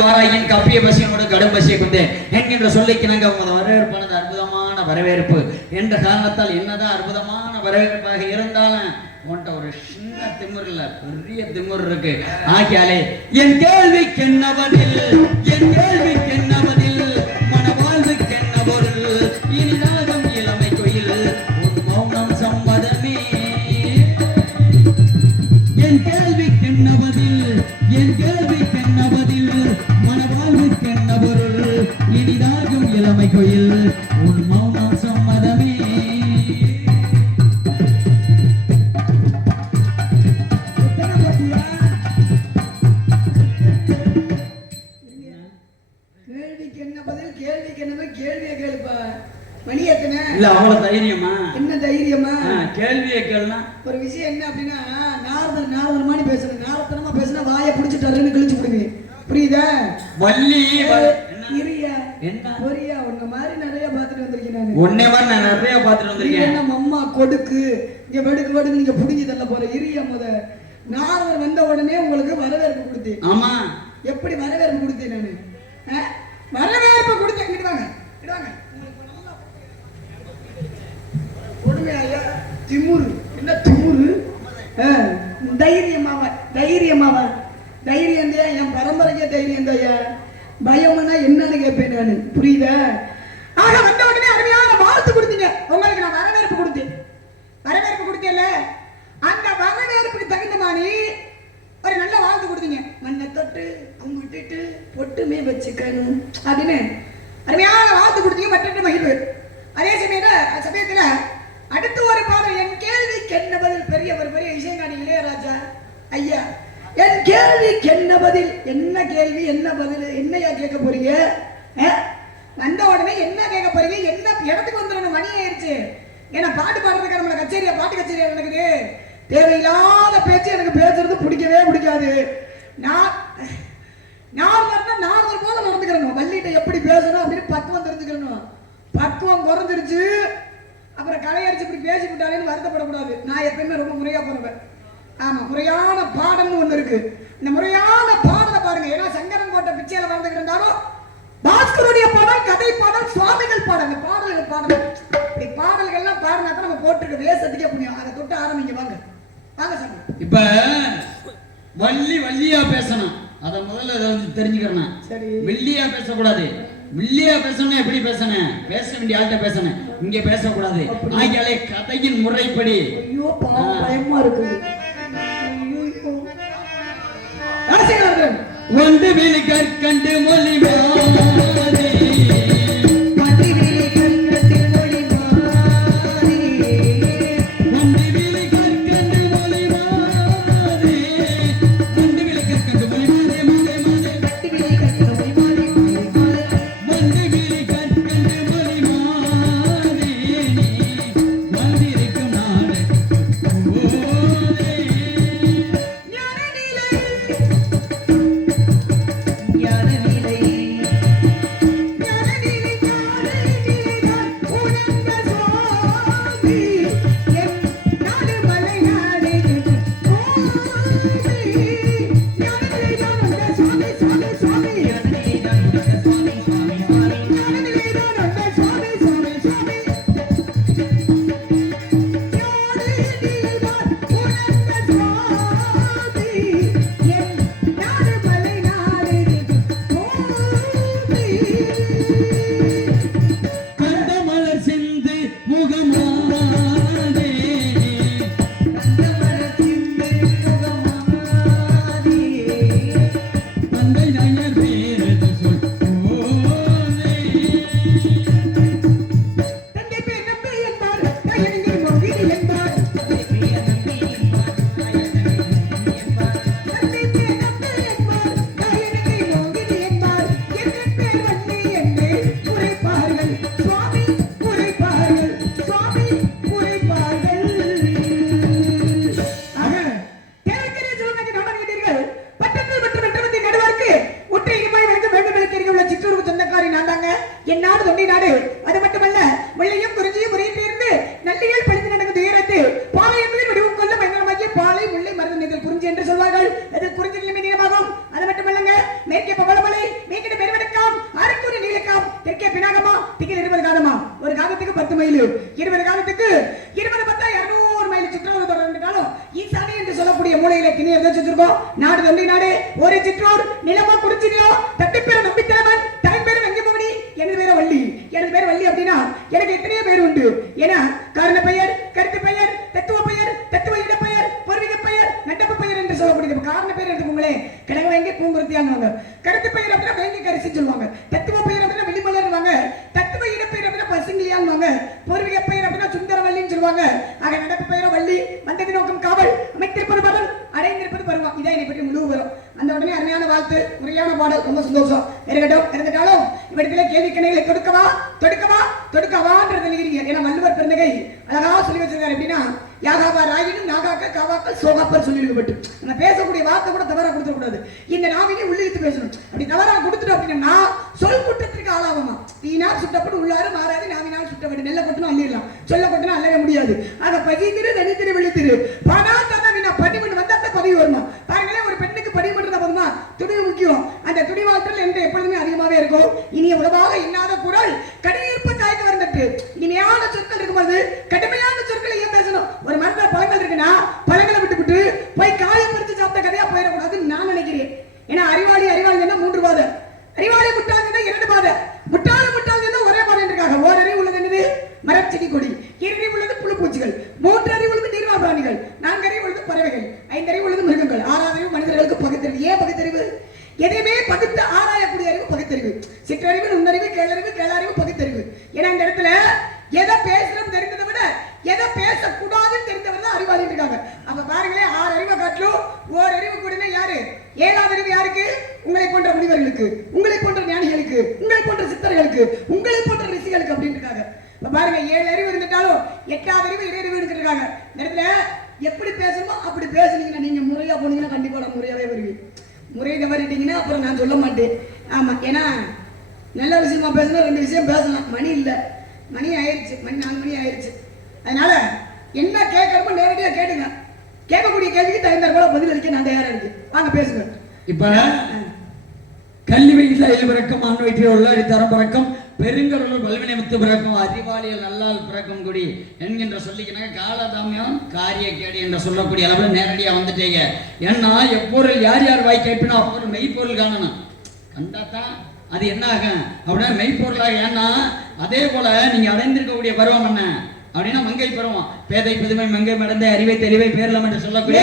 வாராயின் கப்பிய பசியனோடு கடும் பசியை கொண்டேன். என்கின்ற சொல்லிக்கு நாங்க உமது வரவேற்பானது அற்புதமான வரவேற்பு. என்ற காரணத்தால் என்னதான் அற்புதமான வரவேற்பாக இருந்தாலும் உன்ட்ட ஒரு சின்ன திமிர் இல்ல பெரிய திமிர் இருக்கு. ஆகியாலே என் கேள்விக்கு என்ன பதில் என் கேள்விக்கு என்ன இல்ல அவ்வளவு தைரியமா? என்ன தைரியமா? கேள்வியை கேளுனா? ஒரு விஷயம் என்ன அப்படின்னா நாரதன் நாரதன் மாதிரி பேசணும் நாரதனமா பேசினா வாயை பிடிச்சிட்டாருன்னு கிழிச்சு விடுங்க. புரியுதா? வள்ளி என்ன? இரியா என்ன? பொரியா உன்ன மாதிரி நிறைய பார்த்துட்டு வந்திருக்கேன் நானு. உன்னை மாதிரி நான் நிறைய பார்த்துட்டு நீ வந்திருக்கேன். என்ன மம்மா கொடுக்கு? இங்க வெடுக்கு வெடுக்கு நீங்க தள்ள போற இரியா முத. நாரதர் வந்த உடனே உங்களுக்கு வரவேற்பு கொடுத்தேன். ஆமா. எப்படி வரவேற்பு கொடுத்தேன் நானு? வரவேற்பு கொடுத்தேன். இங்கிட்டு வாங்க இங்கிட்டு வாங்க உங்களுக்கு நல்லா கொடுமை ஐயா திமுரு. என்ன திமுரு? ஆ, தைரியமாவ தைரியமாவ. தைரியம் தான் என் பரம்பரைக்கே தைரியம் ஐயா பயம்னா என்னன்னு கேட்பேன் நான். புரியுதா? ஆக வந்த உடனே அருமையான வாழ்த்து கொடுத்தீங்க. உங்களுக்கு நான் வரவேற்பு கொடுத்தேன். வரவேற்பு கொடுத்தேன்ல? அந்த வரவேற்புக்கு தகுந்த மாதிரி ஒரு நல்ல வாழ்த்து கொடுத்தீங்க. மண்ணை தொட்டு கும்பிட்டுட்டு பொட்டுமே வச்சுக்கணும். அப்படின்னு அருமையான வாழ்த்து கொடுத்தீங்க. பட்டு மகிழ்வு அதே சமயத்துல சமயத்துல அடுத்து ஒரு பாடல் என் என்ன பதில் பெரிய ஒரு பெரிய இசைஞானி இளையராஜா. ஐயா என் கேள்விக்கு என்ன பதில் என்ன கேள்வி என்ன பதில் என்னையா கேட்க போறீங்க? வந்த உடனே என்ன கேட்க போறீங்க? என்ன இடத்துக்கு வந்துடணும்? மணி ஆயிடுச்சு ஏன்னா பாட்டு பாடுறதுக்கு நம்மள கச்சேரியா பாட்டு கச்சேரியா நடக்குது. தேவையில்லாத பேச்சு எனக்கு பேசுறது பிடிக்கவே பிடிக்காது. நான் நார்மல்னா நார்மல் போல நடந்துக்கிறணும். வள்ளிட்ட எப்படி பேசணும் அப்படின்னு பக்குவம் தெரிஞ்சுக்கிறணும். பக்குவம் குறைஞ்சிருச்சு. அப்புறம் கலையடிச்சு இப்படி பேசி விட்டாலேன்னு வருத்தப்படக்கூடாது. நான் எப்பயுமே ரொம்ப முறையா போறவன். ஆமா முறையான பாடம்னு ஒண்ணு இருக்கு. இந்த முறையான பாடலை பாருங்க. ஏன்னா சங்கரன் கோட்டை பிச்சையில வாழ்ந்துட்டு இருந்தாலும் பாஸ்கருடைய பாடல் கதை பாடல் சுவாமிகள் பாடல் இந்த பாடல்கள் பாடல். இப்படி பாடல்கள்லாம் பாடினா தான் நம்ம போட்டிருக்க வேஷத்துக்கே புண்ணியம். அதை தொட்டு ஆரம்பிங்க வாங்க. வாங்க சாமி. இப்ப வள்ளி வள்ளியா பேசணும். அத முதல்ல வந்து தெரிஞ்சுக்கிறேன் சரி. வெள்ளியா பேசக்கூடாது. வெள்ளியா பேசணும் எப்படி பேசணும் பேச வேண்டிய ஆள்கிட்ட பேசணும் இங்க பேசக்கூடாது. ஆகியாலே கதையின் முறைப்படி. ஐயோ பயமா இருக்கு ஒன்று விழி கற்கண்டு மொழி அப்படின்னா சொல்லுவாங்க. தத்துவ பெயர் அப்படின்னா வெளிமலர்வாங்க தத்துவ இடப்பெயர் அப்படின்னா பசுங்கியான்வாங்க பூர்வீக பெயர் அப்படின்னா சுந்தரவல்லின்னு சொல்லுவாங்க. ஆக நடப்பு பெயர வள்ளி வந்தது நோக்கம் காவல் அமைத்திருப்பது பதம் அடைந்திருப்பது பருவம். இதான் என்னை பற்றி முழு வரும் அந்த உடனே அருமையான வாழ்த்து முறையான பாடல். ரொம்ப சந்தோஷம். இருக்கட்டும் இருந்துட்டாலும் காயப்படுத்தி சாப்பிட்ட கதையா போயிடக்கூடாதுன்னு நான் நினைக்கிறேன். ஏன்னா அறிவாளி அறிவாளி என்ன? மூன்று வாதம். அறிவாளி முட்டாள் என்ன இரண்டு பாதை முட்டாள் முட்டாள் என்ன ஒரே பாதை இருக்காங்க ஓரறிவு உள்ளது என்னது மரச்செடி கொடி இரறிவு உள்ளது புழு பூச்சிகள் மூன்று அறிவு உள்ளது நீர்வா பிராணிகள் நான்கு அறிவு உள்ளது பறவைகள் ஐந்து அறிவு உள்ளது மிருகங்கள் ஆறாவது அறிவு மனிதர்களுக்கு பகுத்தறிவு ஏன் பகுத்தறிவு எதையுமே பகுத்து ஆராயக்கூடிய அறிவு பகுத்தறிவு சிற்றறிவு நுண்ணறிவு கேளறிவு கேளறிவு பகுத்தறிவு ஏன்னா இந்த இடத்துல எதை பேசணும் தெரிந்ததை விட எதை பேசக்கூடாதுன்னு தெரிந்தவர் தான் அறிவாளி இருக்காங்க அப்ப பாருங்களேன் ஆறு அறிவை காட்டிலும் ஓர் அறிவு கூடவே யாரு ஏழாவது அறிவு யாருக்கு உங்களை போன்ற முனிவர்களுக்கு உங்களை போன்ற ஞானிகளுக்கு உங்களை போன்ற சித்தர்களுக்கு உங்களை போன்ற ரிஷிகளுக்கு அப்படின்னு இருக்காங்க இப்ப பாருங்க ஏழு அறிவு இருந்துட்டாலும் எட்டாவது அறிவு இறை அறிவு இருக்காங்க இந்த இடத்துல எப்படி பேசணுமோ அப்படி பேசுனீங்கன்னா நீங்க முறையா போனீங்கன்னா கண்டிப்பா நான் முறையாவே வருவீங்க முறை தவறிட்டீங்கன்னா அப்புறம் நான் சொல்ல மாட்டேன் ஆமா ஏன்னா நல்ல விஷயமா பேசணும் ரெண்டு விஷயம் பேசலாம் மணி இல்லை மணி ஆயிருச்சு மணி ஆயிருச்சு அதனால என்ன கேட்கறப்போ நேரடியாக கேட்டுங்க. கேட்கக்கூடிய கேள்விக்கு தகுந்த போல பதில் அளிக்க நான் தயாரா இருக்கு வாங்க பேசுங்க. இப்ப கல்வி வயிற்றில் பிறக்கும் ஆண் வயிற்றில் உள்ளாரி தரம் பிறக்கும் பெருங்கடலுள் வல்வினைமித்து பிறக்கும் அறிவாளியல் நல்லால் பிறக்கும் குடி என்கின்ற சொல்லிக்கினாங்க. காலதாமியம் காரிய கேடு என்று சொல்லக்கூடிய அளவில் நேரடியாக வந்துட்டீங்க. ஏன்னா எப்பொருள் யார் யார் வாய் கேட்பினோ அப்பொருள் மெய்ப்பொருள் காணணும். கண்டாதான் அது என்ன ஆகும்? அப்படின்னா மெய்ப்பொருளாக ஏன்னா அதே போல நீங்க அடைந்திருக்கக்கூடிய பருவம் என்ன? அப்படின்னா மங்கை பருவம் பேதை புதுமை மங்கை மடந்தை அறிவை தெளிவை பேரலாம் என்று சொல்லக்கூடிய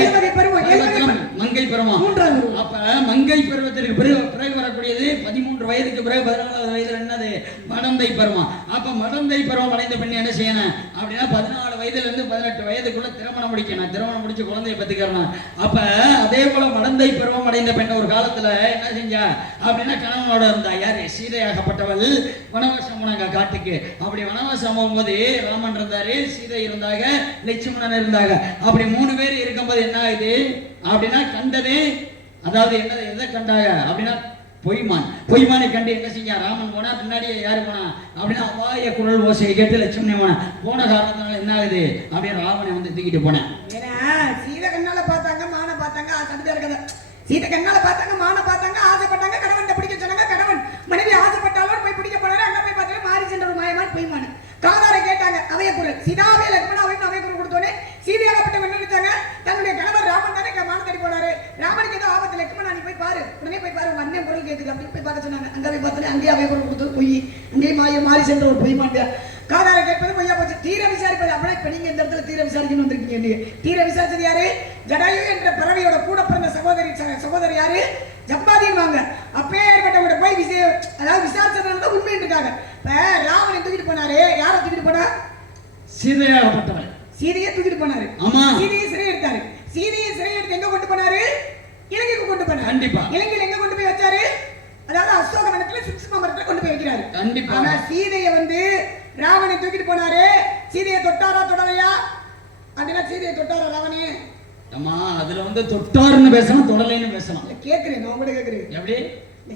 மங்கை பருவம். மூன்றாவது. அப்ப மங்கை பருவத்திற்கு பிறகு பிறகு வரக்கூடியது பதிமூன்று வயதுக்கு பிறகு பதினாலாவது வயதுல என்னது? மடந்தை பருவம். அப்ப மடந்தை பருவம் அடைந்த பெண் என்ன செய்யணும்? அப்படின்னா பதினாலு வயதுல இருந்து பதினெட்டு வயதுக்குள்ள திருமணம் முடிக்கணும். திருமணம் முடிச்சு குழந்தைய பத்துக்கிறணும் அப்ப அதே போல மடந்தை பருவம் அடைந்த பெண் ஒரு காலத்துல என்ன செஞ்சா? அப்படின்னா கணவனோட இருந்தா. யாரு? சீதையாகப்பட்டவள். வனவாசம் போனாங்க காட்டுக்கு. அப்படி வனவாசம் போகும்போது ராமன் இருந்தாரு சீதை இருந்தாங்க லட்சுமணன் இருந்தாங்க அப்படி மூணு பேர் இருக்கும்போது என்ன ஆகுது? அப்படின்னா கண்டது அதாவது என்ன எதை கண்டாய? அப்படின்னா பொய்மான். பொய்மானை கண்டு என்ன செஞ்சா? ராமன் போனா பின்னாடியே யாரு போனா? அப்படின்னா அபாய குரல் ஓசையை கேட்டு லட்சுமணி போனா போன காரணத்தினால என்ன ஆகுது? அப்படின்னு ராமனை வந்து தூக்கிட்டு போனேன். ஏன்னா சீத கண்ணால பார்த்தாங்க மான பார்த்தாங்க ஆசை இருக்கத. சீத கண்ணால பார்த்தாங்க மான பார்த்தாங்க ஆசைப்பட்டாங்க கணவன் பிடிக்க சொன்னாங்க கணவன் மனைவி ஆசைப்பட்டாலும் போய் பிடிக்க போனாரு அங்க போய் பார்த்தாங்க மாறி சென்ற ஒரு மாயமான பொய்மான். காதாரை கேட்டாங்க அவைய குரல். சீதாவே லக்ஷ்மணாவையும் அவைய குரல் கொடுத்தோன்னே சீதையாகப்பட்ட என்ன நினைச்சாங்க தன்னுடைய கணவர் ராமன் தானே மான தடி போனாரு. ராமனுக்கு ஏதோ ஆபத்து லட்சுமணா நீ போய் பாரு. உடனே போய் பாரு உங்க அண்ணன் குரல் கேட்குது அப்படின்னு போய் பார்க்க சொன்னாங்க. அங்கே போய் பார்த்தோன்னே அங்கேயே அவை குரல் கொடுத்து பொய். அங்கேயே மாய மாறி சென்ற ஒரு பொய் மாட்டியா காதாரை கேட்பது பொய்யா போச்சு. தீர விசாரிப்பது. அப்படியே இப்ப நீங்க இந்த இடத்துல தீர விசாரிக்கணும் வந்திருக்கீங்க நீங்க தீர விசாரிச்சது யாரு? ஜடாயு என்ற பறவையோட கூட பிறந்த சகோதரி சகோதரி யாரு? ஜப்பாதிவாங்க அப்பே ஏற்பட்டவங்க போய் விசே அதாவது விசாரிச்சதுனால தான் உண்மை இருக்காங்க. இப்ப ராவணன் தூக்கிட்டு போனாரு. யாரை தூக்கிட்டு போனா? சீதையாகப்பட்டவள் சீதையை தூக்கிட்டு போனாரு. ஆமா. சீதையை சிறை எடுத்தாரு. சீதையை சிறை எடுத்து எங்க கொண்டு போனாரு? இலங்கைக்கு கொண்டு போனாரு. கண்டிப்பா. இலங்கையில எங்க கொண்டு போய் வச்சாரு? அதாவது அசோகவனத்துல சிக்ஸ்மா மரத்துல கொண்டு போய் வைக்கிறாரு. கண்டிப்பா. ஆனா சீதையை வந்து ராவணன் தூக்கிட்டு போனாரு. சீதையை தொட்டாரா தொடலையா? அப்படின்னா சீதையை தொட்டாரா ராவணே? அம்மா அதுல வந்து தொட்டாருன்னு பேசணும் தொடலைன்னு பேசணும். கேக்குறேன் நான் கேக்குறேன். எப்படி?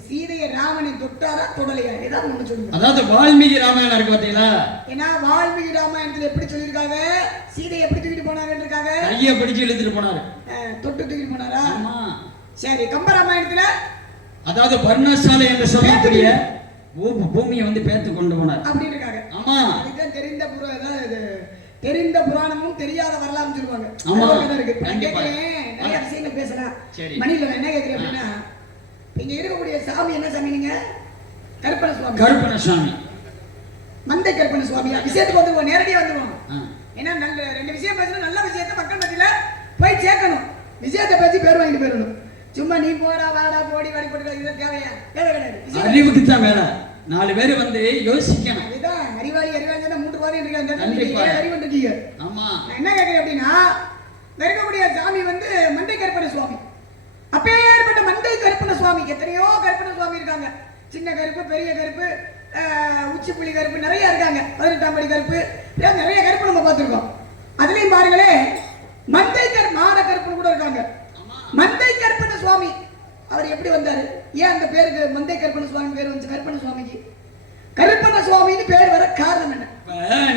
சீதையை ராவணன் தொட்டாரா தொடலையா? ஏதாவது சொல்லுங்க அதாவது வால்மீகி ராமாயணம் இருக்கு பாத்தீங்களா ஏன்னா வால்மீகி ராமாயணத்துல எப்படி சொல்லியிருக்காங்க? சீதையை எப்படி தூக்கிட்டு போனாருன்னு இருக்காங்க கைய பிடிச்சு இழுத்துட்டு போனாரு. தொட்டு தூக்கிட்டு போனாரா? ஆமா. சரி கம்ப ராமாயணத்துல அதாவது பர்ணசாலை என்று சொல்லக்கூடிய பூமியை வந்து பேத்து கொண்டு போனார். அப்படின்னு இருக்காங்க ஆமா. அதுதான் தெரிந்த புற அதாவது இது தெரிந்த புராணமும் தெரியாத வரலாறுன்னு சொல்லுவாங்க. ஆமா. இருக்கு. நான். கேட்கிறேன் நிறைய விஷயங்கள் சரி. மணியில என்ன கேட்கிறேன் அப்படின்னா இங்க இருக்கக்கூடிய சாமி என்ன சாமி நீங்க? கருப்பண சுவாமி கருப்பண சுவாமி மந்தை கருப்பண சுவாமி விஷயத்துக்கு வந்துருவோம் நேரடியா வந்துருவோம். ஏன்னா நல்ல ரெண்டு விஷயம் பேசணும் நல்ல விஷயத்தை மக்கள் மத்தியில போய் சேர்க்கணும். விஷயத்தை பத்தி பேர் வாங்கிட்டு போயிடணும். சும்மா நீ போடா வாடா போடி வாடி போட்டு இது தேவையா? தேவை கிடையாது அறிவுக்கு தான் வேலை. நாலு பேர் வந்து யோசிக்கணும். அதுதான் அறிவாளி அறிவாளி மூன்று வாரி இருக்காங்க. அறிவு இருக்கீங்க ஆமா. என்ன கேட்கிறேன் அப்படின்னா இருக்கக்கூடிய சாமி வந்து மந்தை கருப்பண சுவாமி அப்பேற்பட்ட மந்தை கருப்பண சுவாமி. எத்தனையோ கருப்பண சுவாமி இருக்காங்க. சின்ன கருப்பு பெரிய கருப்பு உச்சிப்புலி உச்சிப்புள்ளி கருப்பு நிறைய இருக்காங்க. பதினெட்டாம் படி கருப்பு. நிறைய கருப்பு நம்ம பார்த்துருக்கோம். அதுலயும் பாருங்களே மந்தை கரு மாட கருப்பு கூட இருக்காங்க. மந்தை கருப்பண சுவாமி. அவர் எப்படி வந்தாரு? ஏன் அந்த பேருக்கு மந்தை கருப்பண சுவாமி பேர் வந்து கருப்பண சுவாமிக்கு. கருப்பண சுவாமின்னு பேர் வர காரணம் என்ன?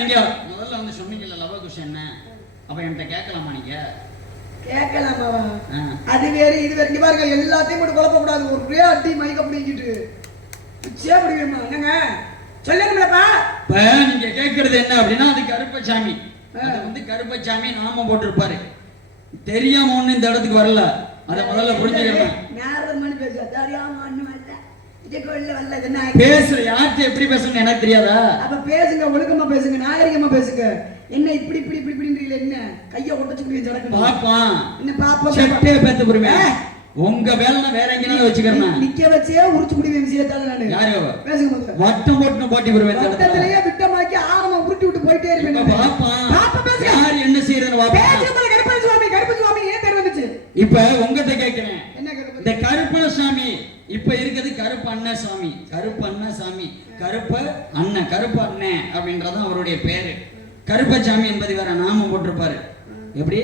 நீங்க முதல்ல வந்து சொன்னீங்கல்ல லவகுஷ் என்ன அப்ப என்கிட்ட கேட்கலாமா நீங்க? கேட்கலாமாவா. அது வேறு இது வேறு. பாருங்க எல்லாத்தையும் கூட குழப்பக்கூடாது ஒரே அடி மயக்க பிடிங்கிட்டு. பிச்சே பிடிக்குமா என்னங்க? சொல்லணும்லப்பா இப்ப நீங்க கேட்கறது என்ன அப்படின்னா அது கருப்பசாமி. அது வந்து கருப்பசாமி நாம போட்டிருப்பாரு. தெரியாம ஒண்ணு இந்த இடத்துக்கு வரல. அதை முதல்ல புரிஞ்சுக்கிறேன் நேரம் மணி பேச. தெரியாம ஒண்ணும் வரல பேசுற யார்கிட்ட எப்படி பேசணும்னு எனக்கு தெரியாதா? அப்ப பேசுங்க ஒழுக்கமா பேசுங்க நாகரிகமா பேசுங்க. என்ன இப்படி இப்படி இப்படி இப்படின்றீங்களே என்ன? கைய உடச்சு ஜடக்கு பாப்பான் என்ன பாப்போம் செட்டே பேத்து போடுவேன். உங்க வேலை நான் வேற எங்கேயாவது வச்சுக்கிறேன் நிக்க வச்சே உரிச்சு முடிவேன் விஷயத்தால நானு. யாரு பேசுங்க வட்டம் போட்டு போட்டி இடத்துல. வட்டத்திலேயே விட்டமாக்கி ஆரமா உருட்டி விட்டு போயிட்டே இருப்பேன் நானு. பாப்பான் பாப்பா பேசுங்க. யார் என்ன செய்யறதுன்னு பாப்பான் பேசும்போது கருப்பன் சுவாமி கருப்பன் சுவாமி ஏன் பேர் வந்துச்சு? இப்ப உங்ககிட்ட கேட்கிறேன் என்ன கருப்பன்? இந்த கருப்பண சாமி இப்ப இருக்கிறது கருப்பு அண்ணன் சாமி கருப்பு அண்ணன் சாமி கருப்பு அண்ணன் கருப்பு அண்ணன் அப்படின்றதான் அவருடைய பேரு. கருப்பசாமி என்பது வேற நாமம் போட்டிருப்பாரு. எப்படி?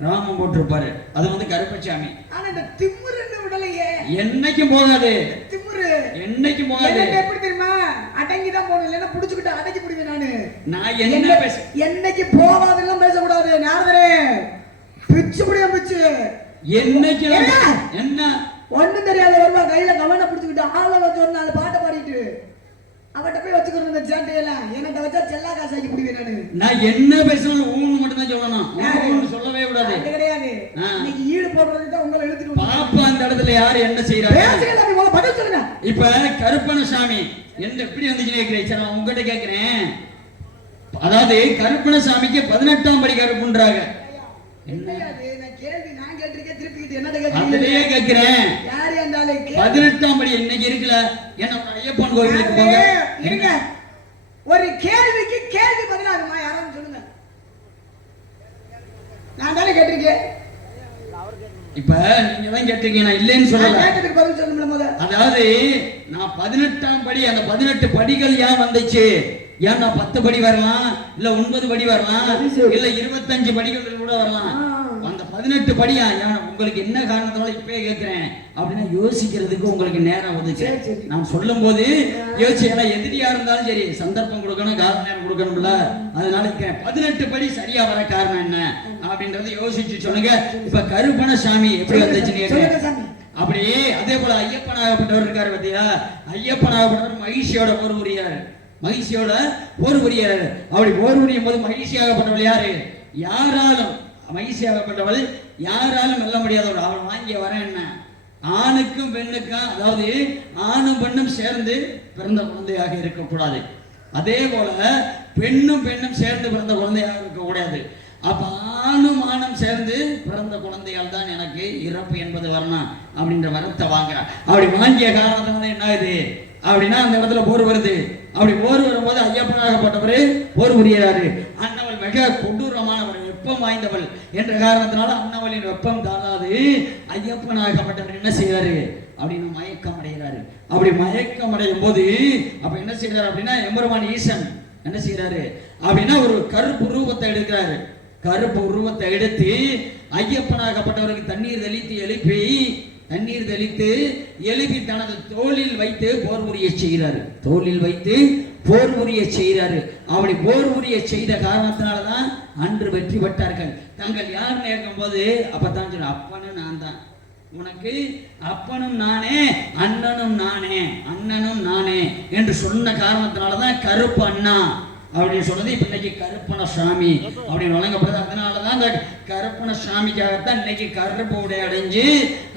ராமம் போட்டிருப்பாரு. அது வந்து கருப்பசாமி. ஆனா இந்த திமுருன்னு விடலையே. என்னைக்கும் போகாது. திமுரு. என்னைக்கும் போகாது. எப்படி தெரியுமா? அடங்கி தான் போகணும். இல்லைன்னா புடிச்சுக்கிட்டு அடக்கி பிடிவேன் நானு. நான் என்ன பேச என்னைக்கு போகாதெல்லாம் பேசக்கூடாது. நாரதரே பிச்சு முடியும் பிச்சு. என்னைக்கு என்ன? ஒண்ணும் தெரியாத வருவா கையில கவனை பிடிச்சுக்கிட்டு ஆள வச்சு ஒரு நாலு பாட்டை பாடிட்டு. அவட்ட போய் வச்சுக்கணும் இந்த சேட்டையெல்லாம் என்கிட்ட வச்சா செல்லா காசாக்கி பிடிவேன் நானு. நான் என்ன பேசணும் ஊன்னு மட்டும் தான் சொல்லணும் ஊன்னு சொல்லவே கூடாது கிடையாது. இன்னைக்கு ஈடு போடுறதுக்கு தான் உங்களை இழுத்துட்டு வந்து- பாப்பா அந்த இடத்துல யாரு என்ன பேசுங்க முதல்ல பதில் சொல்லுங்க. இப்ப கருப்பணசாமி என்ன எப்படி வந்துச்சுன்னு கேட்கிறேன் சரி நான் உங்ககிட்ட கேட்கிறேன் அதாவது கருப்பணசாமிக்கு பதினெட்டாம் படி கருப்புன்றாங்க? நான் கேள்வி நான் கேட்டிருக்கேன், திருப்பிக்கிட்டு என்னட்ட? கேட்கிறேன் யார் அந்த ஆளு? கே- பதினெட்டாம் படி இன்னைக்கு இருக்குல்ல என்ன ஒரு ஐயப்பன் கோவிலுக்கு போங்க? இருங்க. ஒரு கேள்விக்கு கேள்வி பதிலாகுமா யாராவது சொல்லுங்க. நான் தானே கேட்டிருக்கேன். இப்ப நீங்க தான் கேட்டீங்க நான் இல்லைன்னு சொல்லல. கேட்டதுக்கு பதில் சொல்லணும்ல முத அதாவது நான் பதினெட்டாம் படி அந்த பதினெட்டு படிகள் ஏன் வந்துச்சு? ஏன் நான் பத்து படி வரலாம் இல்ல ஒன்பது படி வரலாம். இல்ல இருபத்தஞ்சு படிகள் கூட வரலாம். பதினெட்டு படியா உங்களுக்கு என்ன காரணத்தால இப்பயே கேட்கிறேன் அப்படின்னா யோசிக்கிறதுக்கு உங்களுக்கு நேரம் ஒதுச்சு. நான் சொல்லும் போது யோசிச்சு ஏன்னா எதிரியா இருந்தாலும் சரி சந்தர்ப்பம் கொடுக்கணும் கால நேரம் கொடுக்கணும்ல. அதனால பதினெட்டு படி சரியா வர காரணம் என்ன அப்படின்றத யோசிச்சு சொல்லுங்க. இப்ப கருப்பண சாமி எப்படி வந்துச்சுன்னு அப்படியே அதே போல ஐயப்பனாகப்பட்டவர் இருக்காரு பாத்தியா? ஐயப்பனாகப்பட்டவர் மகிழ்ச்சியோட போர் புரியாரு மகிழ்ச்சியோட போர் புரியாரு அப்படி போர் புரியும் போது மகிழ்ச்சியாகப்பட்டவள் யாரு? யாராலும். மகிழ்ச்சியாகப்பட்டவள் யாராலும் வெல்ல முடியாதவள் அவள் வாங்கிய வர என்ன? ஆணுக்கும் பெண்ணுக்கும் அதாவது ஆணும் பெண்ணும் சேர்ந்து பிறந்த குழந்தையாக இருக்கக்கூடாது. அதே போல பெண்ணும் பெண்ணும் சேர்ந்து பிறந்த குழந்தையாக இருக்கக்கூடாது. அப்ப ஆணும் ஆணும் சேர்ந்து பிறந்த குழந்தையால் தான் எனக்கு இறப்பு என்பது வரணும் அப்படின்ற வரத்தை வாங்குறான் அப்படி வாங்கிய காரணத்தினால என்ன ஆகுது அப்படின்னா அந்த இடத்துல போர் வருது. அப்படி போர் வரும்போது ஐயப்பனாகப்பட்டவர் போர் புரிகிறாரு அண்ணவள் மிக கொடூரமானவர் வெப்பம் வாய்ந்தவள் என்ற காரணத்தினால அண்ணவளின் வெப்பம் தாங்காது. ஐயப்பனாகப்பட்டவர் என்ன செய்யறாரு அப்படின்னு மயக்கம் அடைகிறாரு. அப்படி மயக்கம் அடையும் போது அப்ப என்ன செய்யறாரு அப்படின்னா எம்பெருமான் ஈசன் என்ன செய்யறாரு அப்படின்னா ஒரு கருப்பு உருவத்தை எடுக்கிறாரு. கருப்பு உருவத்தை எடுத்து ஐயப்பனாகப்பட்டவருக்கு தண்ணீர் தெளித்து எழுப்பி தண்ணீர் தெளித்து எழுப்பி தனது தோளில் வைத்து போர் புரிய செய்கிறாரு. தோளில் வைத்து போர் உரிய செய்கிறாரு அப்படி போர் உரிய செய்த காரணத்தினால தான் அன்று வெற்றி பெற்றார்கள். தங்கள் யார் நேர்க்கும் போது அப்பதான் சொல்ல அப்பனும் நான் தான் உனக்கு அப்பனும் நானே அண்ணனும் நானே அண்ணனும் நானே என்று சொன்ன காரணத்தினாலதான் கருப்பு அண்ணா அப்படின்னு சொன்னது. இப்ப இன்னைக்கு கருப்பண சாமி அப்படின்னு வழங்கப்படுது. அதனாலதான் இந்த கருப்பண சாமிக்காகத்தான் இன்னைக்கு கருப்பு உடை அடைஞ்சு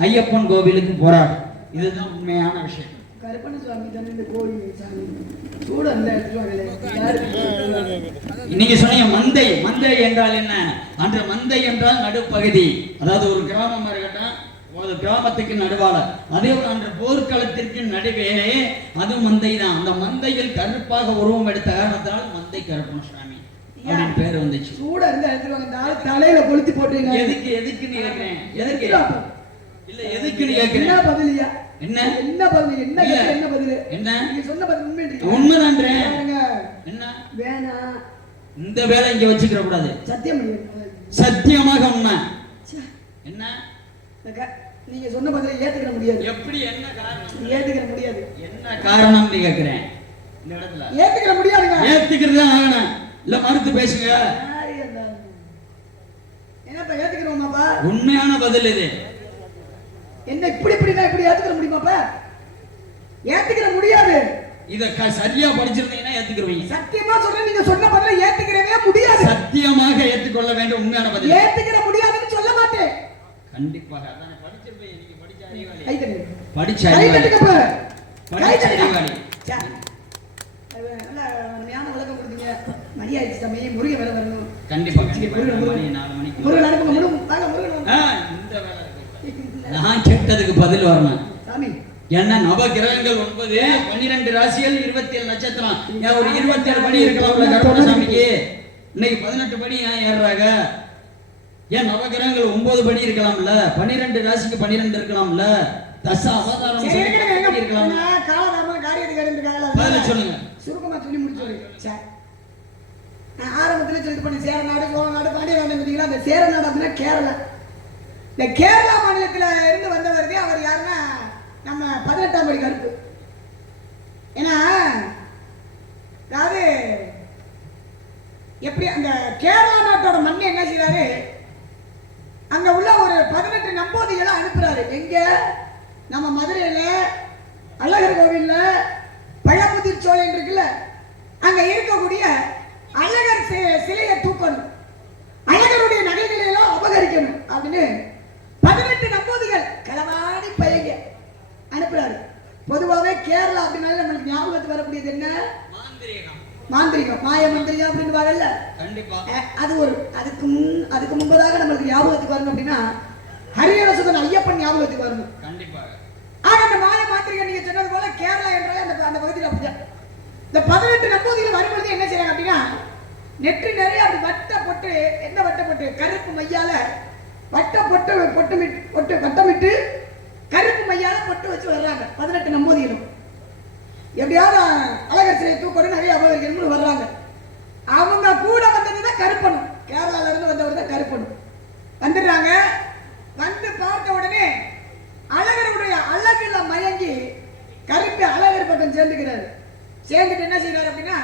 ஐயப்பன் கோவிலுக்கு போறாரு. இதுதான் உண்மையான விஷயம். கருப்பண்ண சுவாமி தானே இந்த கோயில் சாமி சூட அந்த இடத்துல நீங்க சொன்னீங்க மந்தை மந்தை என்றால் என்ன? அன்று மந்தை என்றால் நடுப்பகுதி. அதாவது ஒரு கிராமம் இருக்கட்டும் ஒரு கிராமத்துக்கு நடுவால அதே ஒரு அன்று போர்க்களத்திற்கு நடுவே அது மந்தை தான் அந்த மந்தையில் கருப்பாக உருவம் எடுத்த காரணத்தினால் மந்தை கருப்பன் சாமி அப்படின்னு பேர் வந்துச்சு. சூட இருந்த இடத்துல ஆள் தலையில கொளுத்தி போட்டீங்க. எதுக்கு எதுக்குன்னு கேக்குறேன்? எதுக்கு? இல்ல எதுக்குன்னு என்ன கேக்குறேன் பதிலியா என்ன? என்ன பதில்? என்ன என்ன பதில்? என்ன? நீங்க சொன்ன பதில் உண்மை பாருங்க, என்ன? வேணாம் இந்த வேலை இங்க வச்சுக்கிற கூடாது. சத்தியம். சத்தியமாக உண்மை. என்ன? நீங்க சொன்ன பதிலை ஏத்துக்கிற முடியாது. எப்படி என்ன காரணம்? ஏத்துக்கிற முடியாது. என்ன காரணம்னு கேக்குறேன். இந்த இடத்துல. ஏத்துக்கிற முடியாதுங்க. ஏத்துக்கிறது ஆகணும். இல்ல மறுத்து பேசுங்க? என்னப்பா ஏத்துக்கிறோமாப்பா உண்மையான பதில் இது. என்ன இப்படி இப்படின்னா இப்படி ஏத்துக்கிற முடியுமாப்பா ஏத்துக்கிற முடியாது இத சரியா படிச்சிருந்தீங்கன்னா ஏத்துக்கிருவீங்க சத்தியமா சொல்றேன் நீங்க சொன்ன பதில ஏத்துக்கிறவே முடியாது சத்தியமாக ஏற்றுக்கொள்ள வேண்டும் உண்மையான பதில் ஏத்துக்கிற முடியாதுன்னு சொல்ல மாட்டேன் கண்டிப்பாக அதான் படிச்சிருப்பீங்க நீங்க படிச்ச அறிவாளி கை. படிச்ச அறிவாளி. கை. அறிவாளி நல்ல அருமையான விளக்கம் கொடுத்தீங்க. மணி ஆயிடுச்சு தம்பி. முருகன் வேலை வரணும். கண்டிப்பா கண்டிப்பா நாலு மணிக்கு முருகன் அனுப்புங்க, முருகன். வாங்க, முருகன் வாங்க. ஆ, இந்த வேலை இருக்கு. நான் கேட்டதுக்கு பதில் வரணும். என்ன நவ கிரகங்கள் ஒன்பது பன்னிரெண்டு ராசிகள் இருபத்தி ஏழு நட்சத்திரம் ஒரு இருபத்தி ஏழு படி இருக்கலாம்ல கருப்பணசாமிக்கு இன்னைக்கு பதினெட்டு படி ஏன் ஏறுறாங்க? ஏன் நவ கிரகங்கள் ஒன்பது படி இருக்கலாம்ல? பன்னிரெண்டு ராசிக்கு பன்னிரெண்டு இருக்கலாம்ல? தச அவதாரம் இருந்துக்காக பதில சொல்லுங்க. சுருக்கமா சொல்லி முடிச்சு. நான் ஆரம்பத்துல சொல்லிட்டு பண்ண சேர நாடு சோழ நாடு பாண்டிய நாடு பார்த்தீங்களா அந்த சேர நாடு அப்படின்னா கேரளா. இந்த கேரளா மாநிலத்தில் இருந்து வந்தவர் தான் அவர் யாருன்னா நம்ம பதினெட்டாம் படி கருப்பு. ஏன்னா அதாவது எப்படி அந்த கேரளா நாட்டோட மண்ணை என்ன செய்கிறாரு அங்க உள்ள ஒரு பதினெட்டு நம்போதிகளை அனுப்புறாரு. எங்க? நம்ம மதுரையில அழகர் கோவில்ல பழமுதிர் சோழன் இருக்குல்ல அங்க இருக்கக்கூடிய அழகர் சிலையை தூக்கணும். அழகருடைய நகைகளை எல்லாம் அபகரிக்கணும் அப்படின்னு பதினெட்டு நம்போதிகள் களவாடி பையங்க. அனுப்புறாரு. பொதுவாகவே கேரளா அப்படின்னாலே நம்மளுக்கு ஞாபகத்துக்கு வரக்கூடியது என்ன? மாந்திரீகம். மாந்திரிகம். மாய மந்திரிகம் அப்படின்னு வரல அது ஒரு அதுக்கு முன் அதுக்கு முன்பதாக நம்மளுக்கு ஞாபகத்துக்கு வரணும் அப்படின்னா ஹரிஹர சுதன் ஐயப்பன் ஞாபகத்துக்கு வரணும். ஆனா அந்த மாய மாத்திரிகை நீங்க சொன்னது போல கேரளா என்றாலே அந்த அந்த பகுதியில் அப்படிதான். இந்த பதினெட்டு நம்பூதியில் வரும்பொழுது என்ன செய்றாங்க அப்படின்னா நெற்றி நிறைய அப்படி வட்ட பொட்டு என்ன வட்ட பொட்டு கருப்பு மையால வட்ட பொட்டு பொட்டு பொட்டு வட்டமிட்டு கருப்பு மையால பொட்டு வச்சு வர்றாங்க. பதினெட்டு நம்பூதியிலும் எப்படியாவது அழகர் சிலை தூக்கணும் நிறைய அபகரிக்கணும்னு வர்றாங்க. அவங்க கூட வந்தது தான் கருப்பணும் கேரளால இருந்து வந்தவர் தான் கருப்பணும் வந்துடுறாங்க வந்து பார்த்த உடனே அழகருடைய அழகுல மயங்கி கருப்பு அழகர் பக்கம் சேர்ந்துக்கிறாரு சேர்ந்துட்டு என்ன செய்யறாரு அப்படின்னா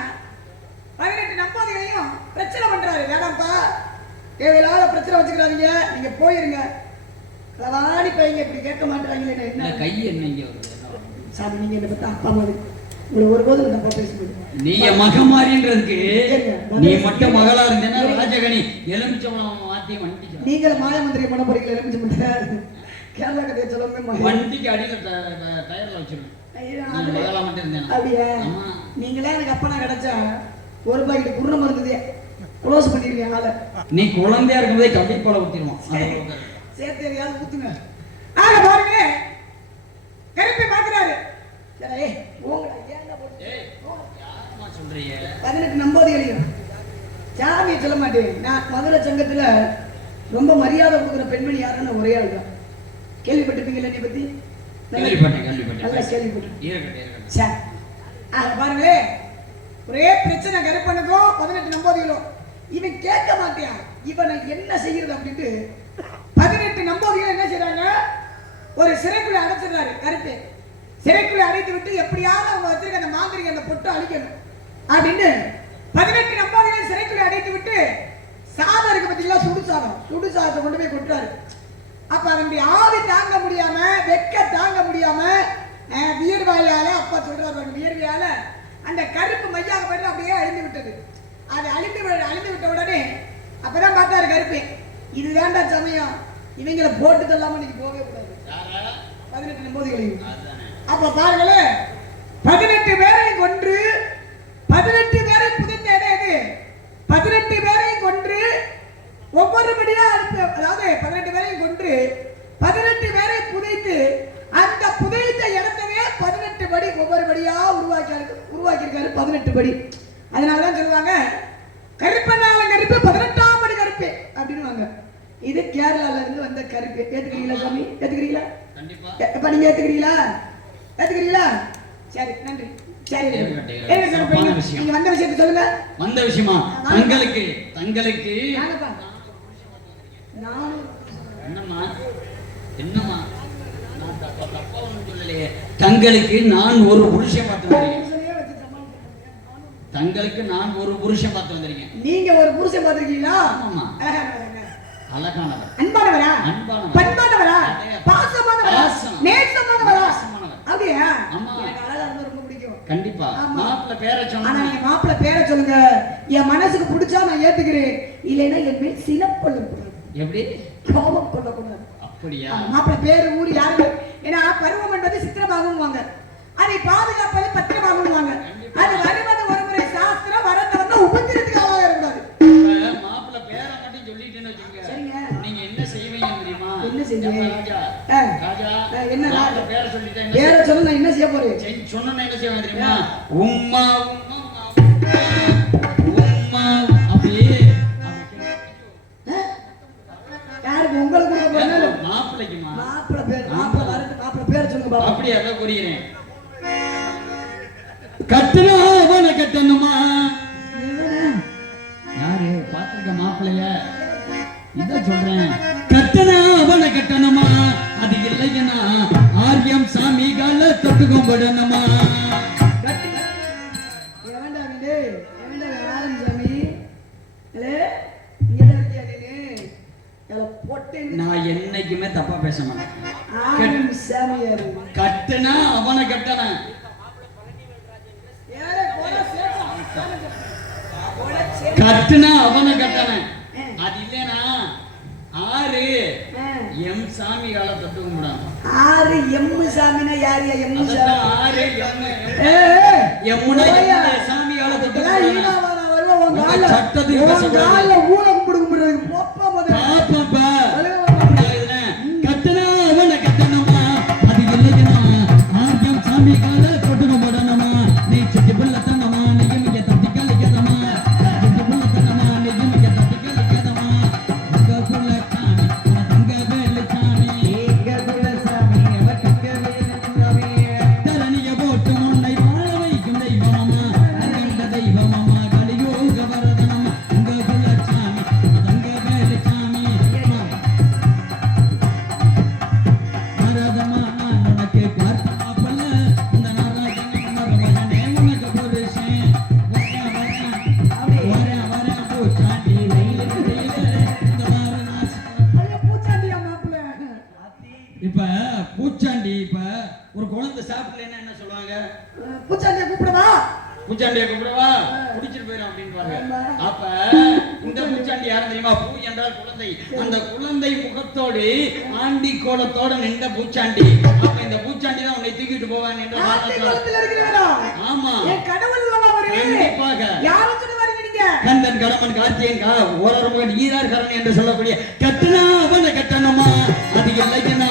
பதினெட்டு நம்பாதிகளையும் பிரச்சனை பண்றாரு வேணாம்ப்பா பிரச்சனை வச்சுக்கிறாதீங்க. நீங்க போயிருங்க. களவாடி பையங்க இப்படி கேட்க மாட்டாங்களே என்ன? கை என்ன இங்க? சாமி நீங்க என்ன பத்தி அப்பா மாதிரி உங்களை ஒருபோதும் தப்பா பேச முடியும் நீங்க மகமாரின்றதுக்கு நீ மட்டும் மகளா இருந்தேன்னா ராஜகணி எலுமிச்சம்பழம் மாத்தி வண்டிக்கு நீங்களும் மாயமந்திரி பண்ண எலுமிச்சு முட்டை கேரளா கதையை மாட்டேன் வண்டிக்கு அடியில டயர்ல வச்சிருக்கேன் நான் மகளா மட்டும் இருந்தேன் அப்படியா. நீங்களே எனக்கு அப்பனா கிடைச்சா ஒரு பாக்கெட் குருணை மருந்துதே க்ளோஸ் பண்ணிருக்கீங்க ஆளை நீ குழந்தையா இருக்கும்போதே கண்டிப்பால ஊத்திடுவான். அது அவ்வளவு சேர்த்து எதையாவது ஊத்துங்க. ஆக பாருங்க. கருப்பை பாக்குறாரு சரி ஏய், போங்கடா, ஏன்டா போட்டு? சொல்றீங்க? பதினெட்டு நம்போதிகளையும் சாமியை சொல்ல மாட்டேன். நான் மதுரை சங்கத்துல ரொம்ப மரியாதை கொடுக்குற பெண்மணி யாருன்னு ஒரே ஆள் தான் கேள்விப்பட்டிருப்பீங்களா நீ பத்தி? கேள்விப்பட்டேன் கேள்விப்பட்டேன். நல்லா கேள்விப்பட்டேன் இருக்கட்டும் இருக்கட்டும் சே. ஆக பாருங்களே. ஒரே பிரச்சனை கருப்பனுக்கும் பதினெட்டு நம்போதிகளும் இவன் கேட்க மாட்டேன். இவனை என்ன செய்யறது அப்படின்ட்டு பதினெட்டு நம்போதிகள் என்ன செய்யறாங்க ஒரு சிறைக்குள்ள அடைச்சிடுறாரு. கருப்பு சிறைக்குள்ள அடைத்து விட்டு எப்படியாவது அவங்க வச்சிருக்க அந்த மாந்திரிக அந்த பொட்டு அழிக்கணும். அப்படின்னு பதினெட்டு நம்போதிகள் சிறைக்குள்ள அடைத்து விட்டு சாதம் இருக்கு பார்த்தீங்களா? சுடு சாதம். சுடு சாதத்தை கொண்டு போய் கொட்டுறாரு. அப்ப அதனுடைய ஆவி தாங்க முடியாம வெக்க தாங்க முடியாம வியர்வாயால அப்பா சொல்றாரு வியர்வையால அந்த கருப்பு மையாக போயிட்டு அப்படியே அழிந்து விட்டது. அது அழிந்து அழிந்து விட்ட உடனே அப்பதான் பார்த்தாரு கருப்பு. இது வேண்டா சமயம். இவங்களை போட்டு தள்ளாம நீங்க போகவே கூடாது. பதினெட்டு நிம்மதிகளையும் அப்ப பாருங்களேன் பதினெட்டு பேரை கொன்று பதினெட்டு பேரை புதைத்த இடம் எது? பதினெட்டு பேரை கொன்று ஒவ்வொருபடியா அனுப்பி அதாவது பதினெட்டு பேரையும் கொன்று பதினெட்டு பேரை புதைத்து அந்த புதைத்த இடத்தவே பதினெட்டு படி ஒவ்வொரு படியா உருவாக்கி உருவாக்கியிருக்காரு பதினெட்டு படி. அதனாலதான் சொல்லுவாங்க கருப்பனால கருப்பு பதினெட்டாம் படி கருப்பு அப்படின்னுவாங்க. இது கேரளால இருந்து வந்த கருப்பு. ஏத்துக்கிறீங்களா சாமி? ஏத்துக்கிறீங்களா? எப்ப நீங்க ஏத்துக்கிறீங்களா? ஏத்துக்கிறீங்களா? சரி நன்றி. வந்த விஷயத்தை சொல்லுங்க. வந்த விஷயமா? தங்களுக்கு தங்களுக்கு. என்னம்மா? என்னம்மா? நான் தப்பா தப்பா ஒண்ணும் சொல்லலையே. தங்களுக்கு நான் ஒரு புருஷன் பார்த்து வந்திருக்கேன் புருஷனையே வச்சு சமாளிக்க தங்களுக்கு நான் ஒரு புருஷன் பார்த்து வந்திருக்கேன். நீங்க ஒரு புருஷன் பார்த்திருக்கீங்களா? அழகானவருங்க. அழகானவர். அன்பானவரா? அன்பானவர். பண்பானவரா. பாசமானவரா? பாசம். நேசமானவரா. அப்படியா? ஆமா. கண்டிப்பா. ஆமா. மாப்பிள்ள பேரை ஆனா சொன்னா நீங்க மாப்பிள்ளை பேரை சொல்லுங்க. என் மனசுக்கு பிடிச்சா நான் ஏத்துக்கிறேன். இல்லைன்னா என் மேல் சினம் கொள்ளக்கூடாது எப்படி? கோபம் கொள்ளக்கூடாது. அப்படியா? ஆமா, மாப்பிள்ளை பேரு ஊர் யாரு? ஏன்னா பருவம் என்பது சித்திரமாகுவாங்க அதை பாதுகாப்பது பத்திரமாகுவாங்க அது வருவது என்ன பேரை சொல்ல நான் என்ன செய்ய போறேன் சொன்னா என்ன செய்வாங்க தெரியுமா? உம்மா உம்மா அப்படியே? யாருக்கு? உங்களுக்கு மாப்பிள்ளைக்குமா? மாப்பிள்ளை பேர் மாப்பிள்ளை மாப்பிள்ளை. பேரை சொல்லுங்க அப்படியே அதான் புரியுறேன் கட்டுனா முகத்தோடு ஆண்டி கோலத்தோட நின்ற பூச்சாண்டி அப்ப இந்த பூச்சாண்டி தான் உன்னை தூக்கிட்டு போவான் என்ற? ஆமா? கண்டிப்பாக? கந்தன் கடமன் கார்த்தியன் கா ஓரர் மகன் ஈரார் கரண் என்று சொல்லக்கூடிய கட்டுனா அவனை கட்டணுமா அது இல்லைன்னா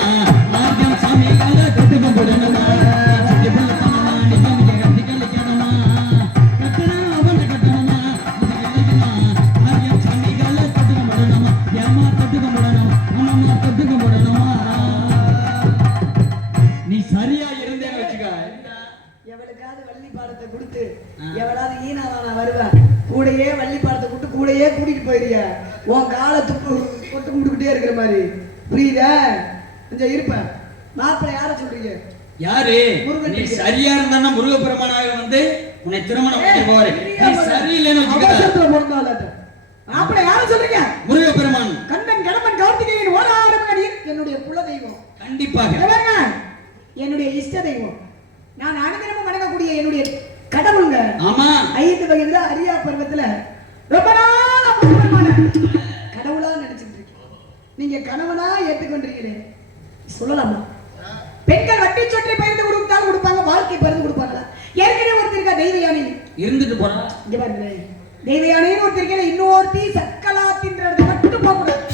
கூட்டிட்டு போயிருக்க உன் காலை துப்பு கொட்டு கும்பிட்டுக்கிட்டே இருக்கிற மாதிரி. புரியுதா? கொஞ்சம் இருப்பேன் மாப்பிள்ளை யார சொல்றீங்க? யாரு? நீ. சரியா இருந்தா முருகப்பெருமானாக வந்து உன்னை திருமணம் பண்ணி போவாரு நீ சரியில்லைன்னு வச்சுக்க அவசரத்துல பிறந்தாலாட்ட மாப்பிள்ளை யார சொல்றீங்க? முருகப்பெருமான். கண்ணன் கடம்பன் கார்த்திகேயன் மகன் என்னுடைய குல தெய்வம். கண்டிப்பாக. என்னுடைய இஷ்ட தெய்வம். நான் அனுதினமும் வணங்கக்கூடிய என்னுடைய கடவுளுங்க. ஆமா. ஐந்து வயதுல அரியா பருவத்துல ரொம்ப நாள் நீங்க கணவனா ஏத்துக்கொண்டிருக்கிறீங்க சொல்லலாமா? பெண்கள் வட்டி சொற்றை பகிர்ந்து கொடுத்தாலும் கொடுப்பாங்க வாழ்க்கை பகிர்ந்து கொடுப்பாங்களா? ஏற்கனவே ஒருத்தர் இருக்கா தெய்வ யானை இருந்துட்டு போறா? இங்க பாருங்க தெய்வ யானைன்னு ஒருத்தர் இருக்கா இன்னொருத்தி சக்கலா தின்றது மட்டும் போகக்கூடாது.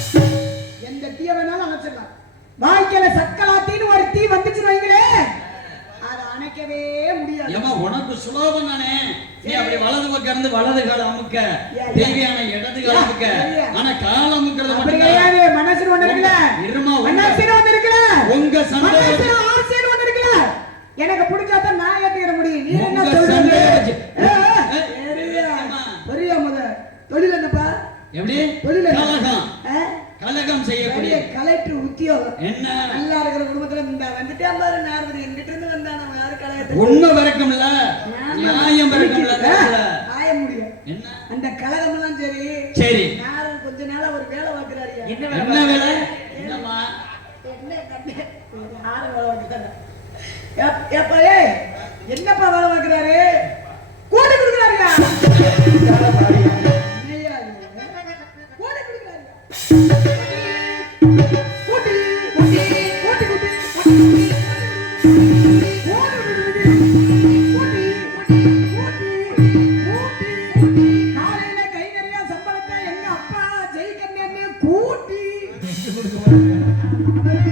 எந்த தீய வேணாலும் அணைச்சிடலாம். வாழ்க்கையில சக்கலாத்தின்னு ஒரு தீ வந்துச்சுன்னு வைங்களே அதை அணைக்கவே முடியாது. ஏமா உனக்கு சுலோபம் தானே? நீ அப்படி வலது பக்கம் இருந்து வலது கால அமுக்க. தேவையான இடது கால அமுக்க. ஆனா கால அமுக்கிறது மட்டும் கிடையாது. மனசுல ஒண்ணு இருக்குல்ல இருமா உங்க மனசுல ஒண்ணு உங்க மனசுல ஆசைன்னு ஒண்ணு இருக்குல்ல எனக்கு பிடிச்சாதான் நான் ஏத்துக்கிற முடியும்? நீ என்ன? ஏம்மா? சரியா முத. தொழில் என்னப்பா? எப்படி? தொழில்? கலகம்? கலகம் செய்யக்கூடிய. பெரிய கலெக்டர் உத்தியோகம். என்ன? நல்லா இருக்கிற குடும்பத்துல இந்த வந்துட்டே பாரு நார்மதி எங்கிட்ட இருந்து வந்தான? உண்மை நியாயம் அந்த இடத்துல. ஆய முடியும். என்ன? அந்த கலகம் எல்லாம் சரி. சரி கொஞ்ச நாளா ஒரு வேலை பார்க்கிறாரு. என்ன வேலை என்னம்மா? என்ன வேலை ஏய், என்னப்பா வேலை பார்க்கறாரு? கூட்டி கொடுக்குறாருயா? கூட்டி கொடுக்குறாருயா. Hey!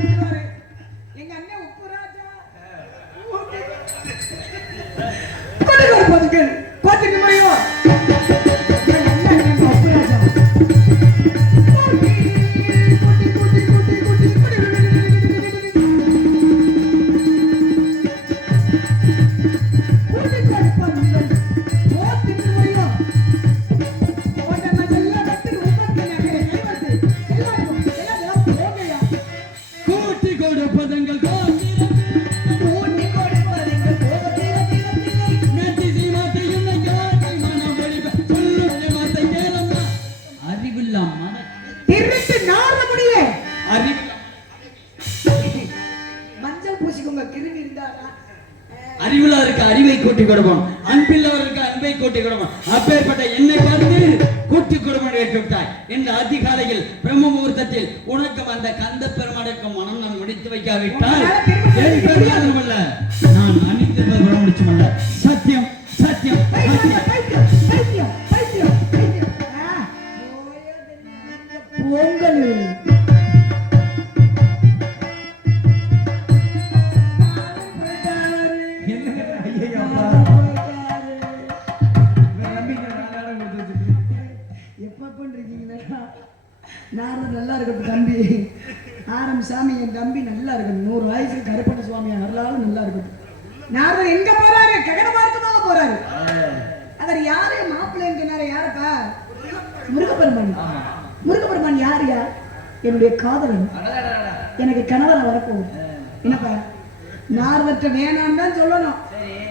அந்த கந்த பெருமானுக்கும் மனம் நான் முடித்து வைக்காவிட்டால்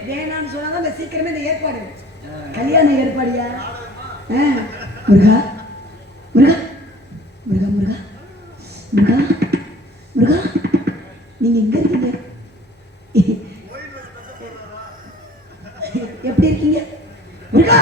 வேணான்னு சொன்னாதான் இந்த சீக்கிரமே இந்த ஏற்பாடு. கல்யாண ஏற்பாடியா? முருகா? முருகா? முருகா முருகா? முருகா? முருகா? நீங்க எங்க இருக்கீங்க? எப்படி இருக்கீங்க? முருகா!